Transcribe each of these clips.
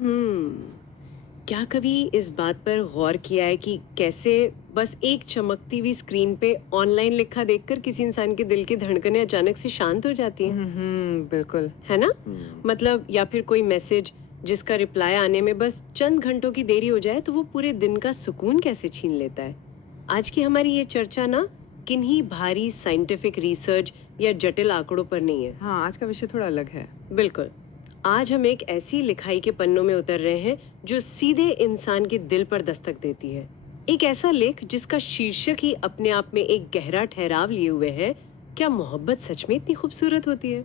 हम्म, क्या कभी इस बात पर गौर किया है कि कैसे बस एक चमकती हुई स्क्रीन पे ऑनलाइन लिखा देखकर किसी इंसान के दिल की धड़कनें अचानक से शांत हो जाती हैं? बिल्कुल। है ना? मतलब या फिर कोई मैसेज जिसका रिप्लाई आने में बस चंद घंटों की देरी हो जाए तो वो पूरे दिन का सुकून कैसे छीन लेता है। आज की हमारी ये चर्चा ना किन्हीं भारी साइंटिफिक रिसर्च या जटिल आंकड़ों पर नहीं है। हाँ, आज का विषय थोड़ा अलग है। बिल्कुल। आज हम एक ऐसी लिखाई के पन्नों में उतर रहे हैं जो सीधे इंसान के दिल पर दस्तक देती है। एक ऐसा लेख जिसका शीर्षक ही अपने आप में एक गहरा ठहराव लिए हुए है, क्या मोहब्बत सच में इतनी खूबसूरत होती है?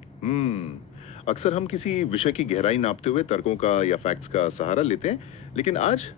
अक्सर हम किसी विषय की गहराई नापते हुए तर्कों का या फैक्ट्स का सहारा लेते हैं, लेकिन आज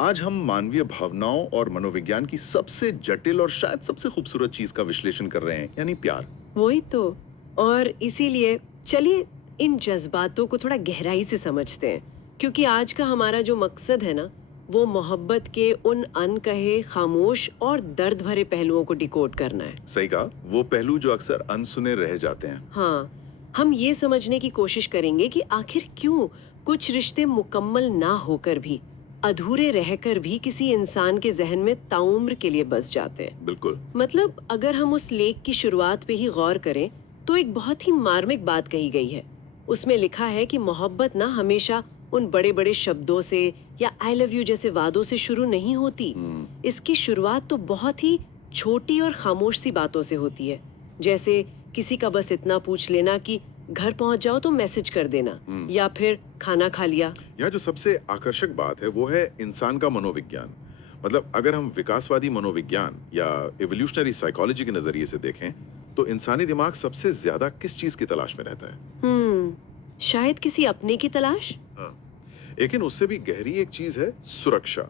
आज हम मानवीय भावनाओं और मनोविज्ञान की सबसे जटिल और शायद सबसे खूबसूरत चीज का विश्लेषण कर रहे हैं, यानी प्यार। वही तो। और इसीलिए चलिए इन जज्बातों को थोड़ा गहराई से समझते हैं, क्योंकि आज का हमारा जो मकसद है ना, वो मोहब्बत के उन अनकहे, खामोश और दर्द भरे पहलुओं को डिकोड करना है। सही कहा, वो पहलू जो अक्सर अनसुने रह जाते हैं। हाँ, हम ये समझने की कोशिश करेंगे कि आखिर क्यों कुछ रिश्ते मुकम्मल ना होकर भी, अधूरे रहकर भी किसी इंसान के जहन में ताउम्र के लिए बस जाते हैं। बिल्कुल। मतलब अगर हम उस लेख की शुरुआत पे ही गौर करें तो एक बहुत ही मार्मिक बात कही गई है। उसमें लिखा है कि मोहब्बत ना हमेशा उन बड़े बड़े शब्दों से या आई लव यू जैसे वादों से शुरू नहीं होती। इसकी शुरुआत तो बहुत ही छोटी और खामोश सी बातों से होती है, जैसे किसी का बस इतना पूछ लेना कि घर पहुंच जाओ तो मैसेज कर देना, या फिर खाना खा लिया। यहाँ जो सबसे आकर्षक बात है वो है इंसान का मनोविज्ञान। मतलब अगर हम विकासवादी मनोविज्ञान या एवोल्यूशनरी साइकोलॉजी के नजरिए से देखें तो इंसानी दिमाग सबसे ज्यादा किस चीज की तलाश में रहता है? शायद किसी अपने की तलाश। हाँ। लेकिन उससे भी गहरी एक चीज है सुरक्षा,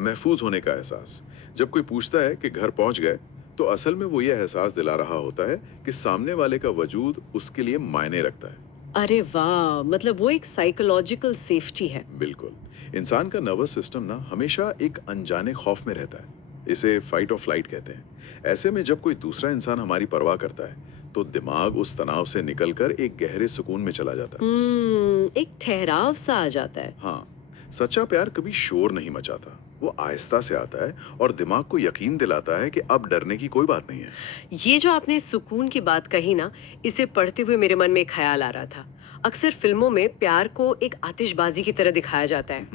महफूज होने का एहसास। जब कोई पूछता है कि घर पहुंच गए, तो असल में वो ये एहसास दिला रहा होता है कि सामने वाले का वजूद उसके लिए मायने रखता है। अरे वाह, मतलब वो एक साइकोलॉजिकल सेफ्टी है। बिल्कुल। इंसान का नर्वस सिस्टम ना हमेशा एक अनजाने खौफ में रहता है। इसे फाइट और फ्लाइट कहते हैं। ऐसे में जब कोई दूसरा इंसान हमारी परवाह करता है तो दिमाग उस तनाव से निकलकर एक गहरे सुकून में चला जाता है। एक ठहराव सा आ जाता है। हाँ, सच्चा प्यार कभी शोर नहीं मचाता, वो आहिस्ता से आता है और दिमाग को यकीन दिलाता है कि अब डरने की कोई बात नहीं है। ये जो आपने सुकून की बात कही ना, इसे पढ़ते हुए मेरे मन में एक ख्याल आ रहा था। अक्सर फिल्मों में प्यार को एक आतिशबाजी की तरह दिखाया जाता है।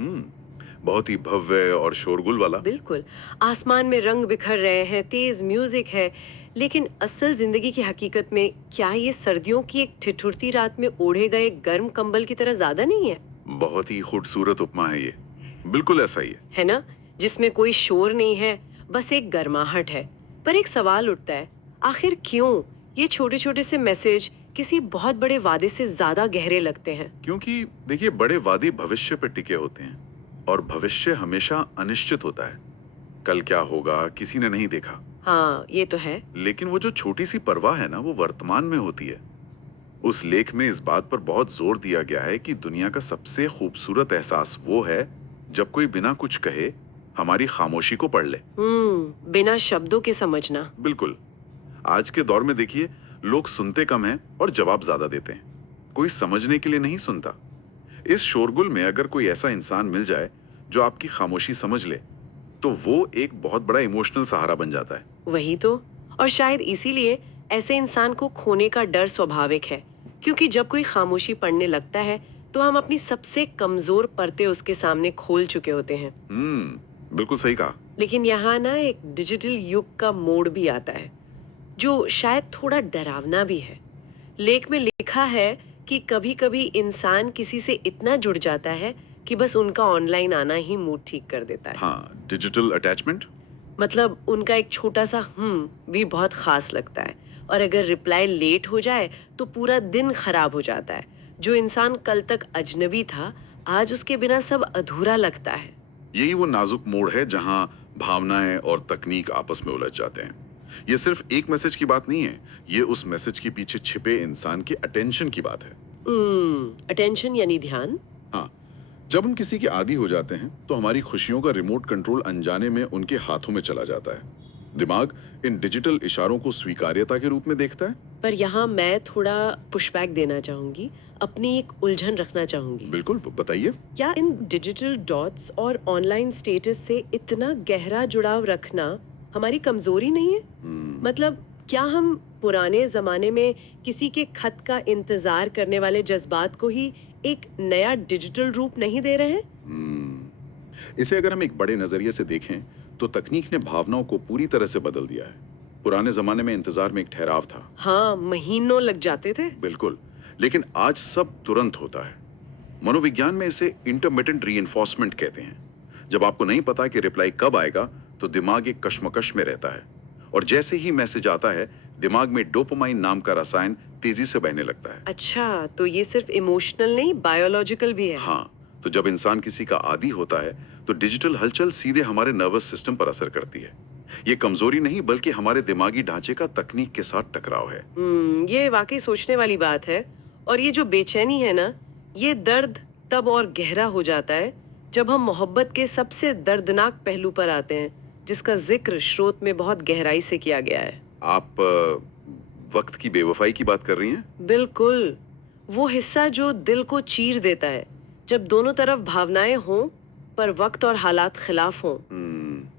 बहुत ही भव्य और शोरगुल वाला। बिल्कुल। आसमान में रंग बिखर रहे हैं, तेज म्यूजिक है, लेकिन असल जिंदगी की हकीकत में क्या ये सर्दियों की एक ठिठुरती रात में ओढ़े गए गर्म कंबल की तरह ज्यादा नहीं है? बहुत ही खूबसूरत उपमा है ये। बिल्कुल ऐसा ही है ना? जिसमें कोई शोर नहीं है, बस एक गर्माहट है। पर एक सवाल उठता है, आखिर क्यों ये छोटे छोटे से मैसेज किसी बहुत बड़े वादे से ज्यादा गहरे लगते हैं? क्योंकि देखिए, बड़े वादे भविष्य पर टिके होते हैं और भविष्य हमेशा अनिश्चित होता है। कल क्या होगा किसी ने नहीं देखा। हाँ, ये तो है। लेकिन वो जो छोटी सी परवाह है ना, वो वर्तमान में होती है। उस लेख में इस बात पर बहुत जोर दिया गया है कि दुनिया का सबसे खूबसूरत एहसास वो है जब कोई बिना कुछ कहे हमारी खामोशी को पढ़ ले। बिना शब्दों के समझना। बिल्कुल। आज के दौर में देखिए, लोग सुनते कम हैं और जवाब ज्यादा देते हैं। कोई समझने के लिए नहीं सुनता। इस शोरगुल में अगर कोई ऐसा इंसान मिल जाए जो आपकी खामोशी समझ ले, तो वो एक बहुत बड़ा इमोशनल सहारा बन जाता है। वही तो। और शायद इसीलिए ऐसे इंसान को खोने का डर स्वाभाविक है, क्योंकि जब कोई खामोशी पढ़ने लगता है तो हम अपनी सबसे कमजोर परतें उसके सामने खोल चुके होते हैं। बिल्कुल सही कहा। लेकिन यहाँ ना एक डिजिटल युग का मोड़ भी आता है, जो शायद थोड़ा डरावना भी है। लेख में लिखा है कि कभी-कभी इंसान किसी से इतना जुड़ जाता है कि बस उनका ऑनलाइन आना ही मूड ठीक कर देता है। हाँ, डिजिटल अटैचमेंट। मतलब उनका एक छोटा सा भी बहुत खास लगता है, और अगर रिप्लाई लेट हो जाए तो पूरा दिन खराब हो जाता है। जो इंसान कल तक अजनबी था, आज उसके बिना सब अधूरा लगता है। यही वो नाजुक मोड़ है जहां भावनाएं और तकनीक आपस में उलझ जाते हैं। ये सिर्फ एक मैसेज की बात नहीं है, ये उस मैसेज के पीछे छिपे इंसान की अटेंशन की बात है। अटेंशन यानी ध्यान। हाँ, जब हम किसी के आदी हो जाते हैं तो हमारी खुशियों का रिमोट कंट्रोल अनजाने में उनके हाथों में चला जाता है। दिमाग इन डिजिटल इशारों को स्वीकार्यता के रूप में देखता है पर यहाँ मैं थोड़ा पुशबैक देना चाहूंगी, अपनी एक उलझन रखना चाहूंगी। बिल्कुल, बताइए। क्या इन डिजिटल डॉट्स और ऑनलाइन स्टेटस से इतना गहरा जुड़ाव रखना हमारी कमजोरी नहीं है? मतलब क्या हम पुराने जमाने में किसी के खत का इंतजार करने वाले जज्बात को ही एक नया डिजिटल रूप नहीं दे रहे हैं? इसे अगर हम एक बड़े नजरिए से देखें तो तकनीक ने भावनाओं को पूरी तरह से बदल दिया है। पुराने जमाने में इंतजार में एक ठहराव था। हाँ, महीनों लग जाते थे। बिल्कुल, लेकिन आज सब तुरंत होता है। मनोविज्ञान में इसे इंटरमिटेंट रीइंफोर्समेंट कहते हैं। जब आपको नहीं पता कि रिप्लाई कब आएगा तो दिमाग एक कश्मकश में रहता है, और जैसे ही मैसेज आता है दिमाग में डोपामाइन नाम का रसायन तेजी से बहने लगता है। अच्छा, तो ये सिर्फ इमोशनल नहीं, बायोलॉजिकल भी है। हाँ, तो जब इंसान किसी का आदी होता है तो डिजिटल हलचल सीधे हमारे नर्वस सिस्टम पर असर करती है। ये कमजोरी नहीं बल्कि हमारे दिमागी ढांचे का तकनीक के साथ टकराव है। ये वाकई सोचने वाली बात है। और ये जो बेचैनी है ना, ये दर्द तब और गहरा हो जाता है जब हम मोहब्बत के सबसे दर्दनाक पहलू पर आते हैं, जिसका जिक्र स्रोत में बहुत गहराई से किया गया है। आप वक्त की बेवफाई की बात कर रही हैं? बिल्कुल, वो हिस्सा जो दिल को चीर देता है, जब दोनों तरफ भावनाएं हों पर वक्त और हालात खिलाफ हों।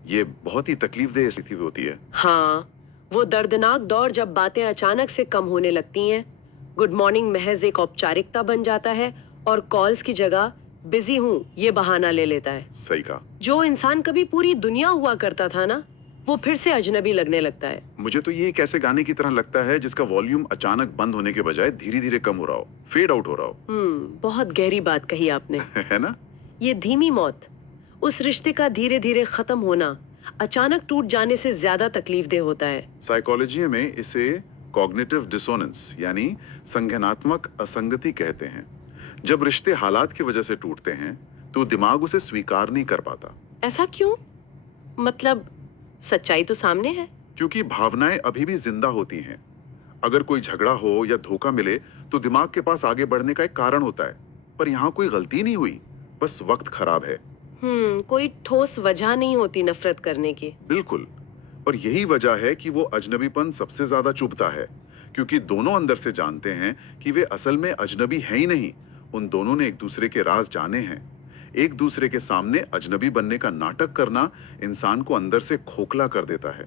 ये बहुत ही तकलीफदेह स्थिति होती है। हाँ, वो दर्दनाक दौर जब बातें अचानक से कम होने लगती हैं, गुड मॉर्निंग महज एक औपचारिकता बन जाता है और कॉल्स की जगह बिजी हूँ ये बहाना ले लेता है। सही कहा। जो इंसान कभी पूरी दुनिया हुआ करता था ना, वो फिर से अजनबी लगने लगता है। मुझे तो ये एक ऐसे गाने की तरह लगता है जिसका वॉल्यूम अचानक बंद होने के बजाय धीरे धीरे कम हो रहा हो, फेड आउट हो रहा हो। बहुत गहरी बात कही आपने। है ना? ये धीमी मौत, उस रिश्ते का धीरे धीरे खत्म होना, अचानक टूट जाने से ज्यादा तकलीफदेह होता है। साइकोलॉजी में इसे कॉग्निटिव डिसोनेंस यानी संज्ञानात्मक असंगति कहते हैं। जब रिश्ते हालात की वजह से टूटते हैं तो दिमाग उसे स्वीकार नहीं कर पाता। ऐसा क्यों? मतलब सच्चाई तो सामने है। क्योंकि भावनाएं अभी भी जिंदा होती हैं। अगर कोई झगड़ा हो या धोखा मिले तो दिमाग के पास आगे बढ़ने का एक कारण होता है, पर यहाँ कोई गलती नहीं हुई, बस वक्त खराब है। कोई ठोस वजह नहीं होती नफरत करने की। बिल्कुल, और यही वजह है कि वो अजनबीपन सबसे ज्यादा चुभता है, क्योंकि दोनों अंदर से जानते हैं कि वे असल में अजनबी है ही नहीं। उन दोनों ने एक दूसरे के राज जाने हैं। एक दूसरे के सामने अजनबी बनने का नाटक करना इंसान को अंदर से खोखला कर देता है।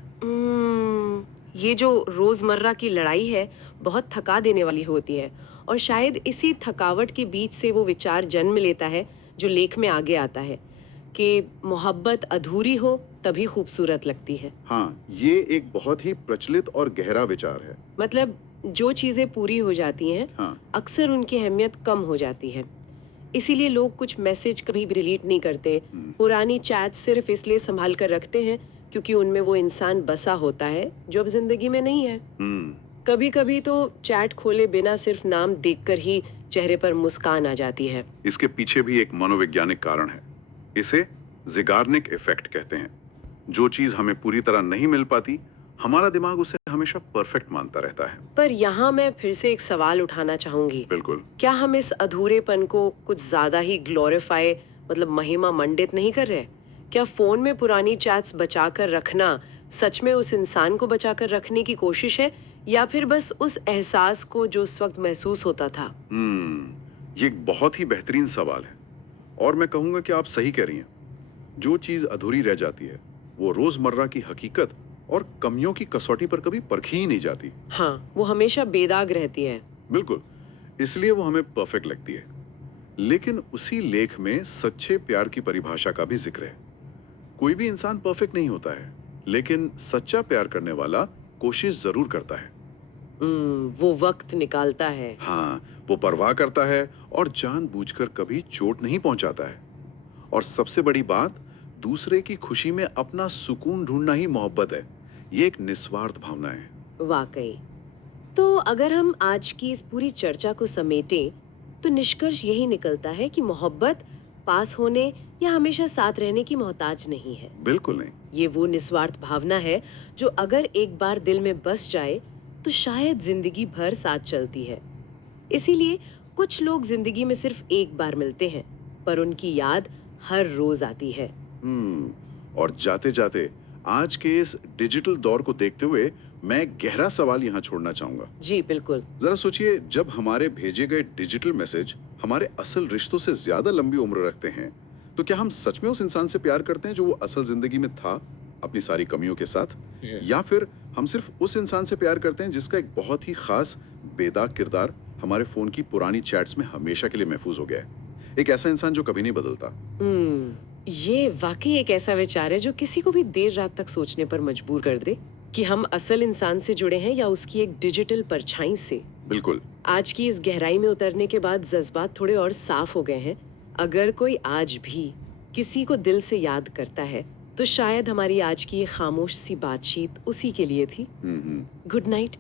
ये जो रोजमर्रा की लड़ाई है बहुत थका देने वाली होती है, और शायद इसी थकावट के बीच से वो विचार जन्म लेता है जो लेख में आगे आता है कि मोहब्बत अधूरी हो तभी खूबसूरत लगती है। हाँ, ये एक बहुत ही प्रचलित और गहरा विचार है। मतलब जो चीजें पूरी हो जाती हैं, हाँ। अक्सर उनकी अहमियत कम हो जाती है। इसीलिए लोग कुछ मैसेज कभी भी डिलीट नहीं करते, पुरानी चैट सिर्फ इसलिए संभाल कर रखते हैं क्योंकि उनमें वो इंसान बसा होता है जो अब जिंदगी में नहीं है। कभी कभी तो चैट खोले बिना सिर्फ नाम देखकर ही चेहरे पर मुस्कान आ जाती है। इसके पीछे भी एक मनोवैज्ञानिक कारण है। इसे ज़िगार्निक इफेक्ट कहते हैं। जो चीज हमें पूरी तरह नहीं मिल पाती, हमारा दिमाग उसे हमेशा परफेक्ट मानता रहता है। पर यहाँ मैं फिर से एक सवाल उठाना चाहूंगी। बिल्कुल। क्या हम इस अधूरेपन को कुछ ज्यादा ही ग्लोरीफाई, मतलब महिमा मंडित नहीं कर रहे? क्या फोन में पुरानी चैट्स बचाकर रखना सच में उस इंसान को बचाकर रखने की कोशिश है, या फिर बस उस एहसास को जो उस वक्त महसूस होता था? ये एक बहुत ही बेहतरीन सवाल है, और मैं कहूंगा कि आप सही कह रही हैं। जो चीज अधूरी रह जाती है वो रोजमर्रा की हकीकत और कमियों की कसौटी पर कभी परखी ही नहीं जाती। हाँ, वो हमेशा बेदाग रहती है। बिल्कुल, इसलिए वो हमें परफेक्ट लगती है। लेकिन उसी लेख में सच्चे प्यार की परिभाषा का भी जिक्र है। कोई भी इंसान परफेक्ट नहीं होता है, लेकिन सच्चा प्यार करने वाला कोशिश जरूर करता है। वो वक्त निकालता है। हाँ, वो परवाह करता है और जानबूझकर कभी चोट नहीं पहुंचाता है। और सबसे बड़ी बात, दूसरे की खुशी में अपना सुकून ढूंढना ही मोहब्बत है। ये एक निस्वार्थ भावना है। वाकई। तो अगर हम आज की इस पूरी चर्चा को समेटें तो निष्कर्ष यही निकलता है कि मोहब्बत पास होने या हमेशा साथ रहने की मोहताज नहीं है। बिल्कुल नहीं। ये वो निस्वार्थ भावना है जो अगर एक बार दिल में बस जाए तो शायद जिंदगी भर साथ चलती है। इसीलिए कुछ लोग जिंदगी में सिर्फ एक बार मिलते हैं, पर उनकी याद हर रोज आती है। और जाते जाते आज के इस डिजिटल दौर को देखते हुए मैं गहरा सवाल यहाँ छोड़ना चाहूंगा। जी बिल्कुल। जरा सोचिए, जब हमारे भेजे गए डिजिटल मैसेज हमारे असल रिश्तों से ज्यादा लंबी उम्र रखते हैं, तो क्या हम सच में उस इंसान से प्यार करते हैं जो वो असल जिंदगी में था, अपनी सारी कमियों के साथ, या फिर हम सिर्फ उस इंसान से प्यार करते हैं जिसका एक बहुत ही खास बेदाग किरदार हमारे फोन की पुरानी चैट्स में हमेशा के लिए महफूज हो गया है? एक ऐसा इंसान जो कभी नहीं बदलता। ये वाकई एक ऐसा विचार है जो किसी को भी देर रात तक सोचने पर मजबूर कर दे कि हम असल इंसान से जुड़े हैं या उसकी एक डिजिटल परछाई से। बिल्कुल। आज की इस गहराई में उतरने के बाद जज्बात थोड़े और साफ हो गए हैं। अगर कोई आज भी किसी को दिल से याद करता है तो शायद हमारी आज की ये खामोश सी बातचीत उसी के लिए थी। Good night.